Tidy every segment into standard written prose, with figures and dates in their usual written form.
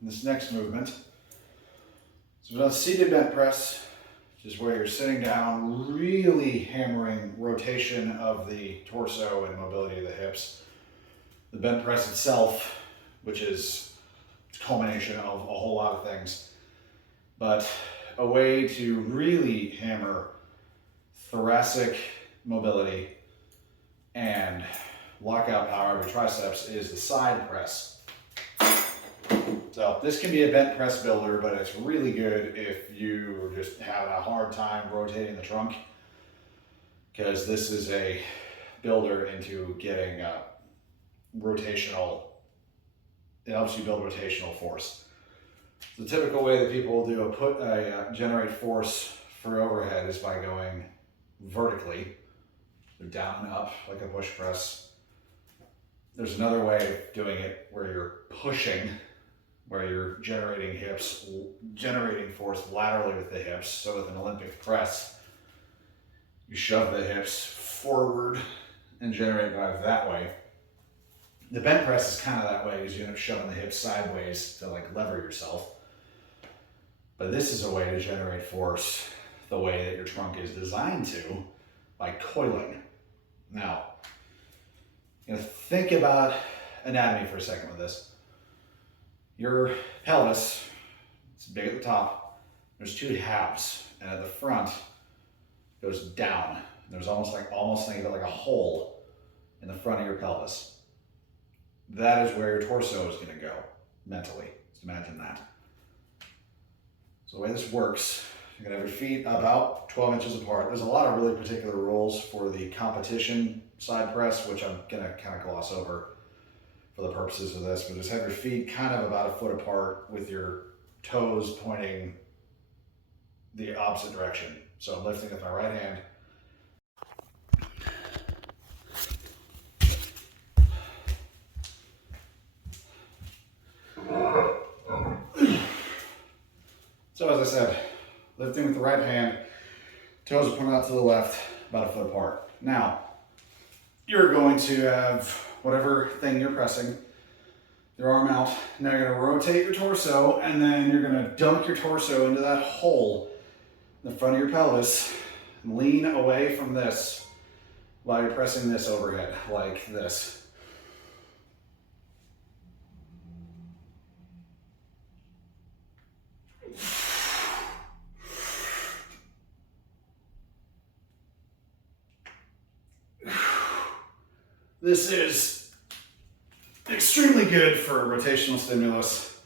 in this next movement. So we've done seated bent press, which is where you're sitting down, really hammering rotation of the torso and mobility of the hips. The bent press itself, which is a culmination of a whole lot of things, but a way to really hammer thoracic mobility and lockout power of your triceps is the side press. So this can be a bent press builder, but it's really good if you are just having a hard time rotating the trunk, because this is a builder into getting rotational. It helps you build rotational force. The typical way that people will do generate force for overhead is by going vertically, down and up like a push press. There's another way of doing it where you're pushing, where you're generating force laterally with the hips. So with an Olympic press, you shove the hips forward and generate drive that way. The bent press is kind of that way, because you end up shoving the hips sideways to like lever yourself. But this is a way to generate force the way that your trunk is designed to, by coiling. Now, I'm gonna think about anatomy for a second with this. Your pelvis, it's big at the top. There's two halves, and at the front it goes down. There's almost think of it like a hole in the front of your pelvis. That is where your torso is going to go mentally. Just imagine that. So the way this works, you're going to have your feet about 12 inches apart. There's a lot of really particular rules for the competition side press, which I'm going to kind of gloss over for the purposes of this, but just have your feet kind of about a foot apart with your toes pointing the opposite direction. So I'm lifting with my right hand. So as I said, lifting with the right hand, toes are pointed out to the left, about a foot apart. Now, you're going to have whatever thing you're pressing, your arm out. Now you're gonna rotate your torso, and then you're gonna dunk your torso into that hole in the front of your pelvis, and lean away from this while you're pressing this overhead, like this. This is extremely good for rotational stimulus,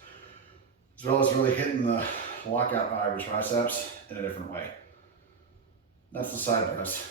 as well as really hitting the lockout power of your triceps in a different way. That's the side press.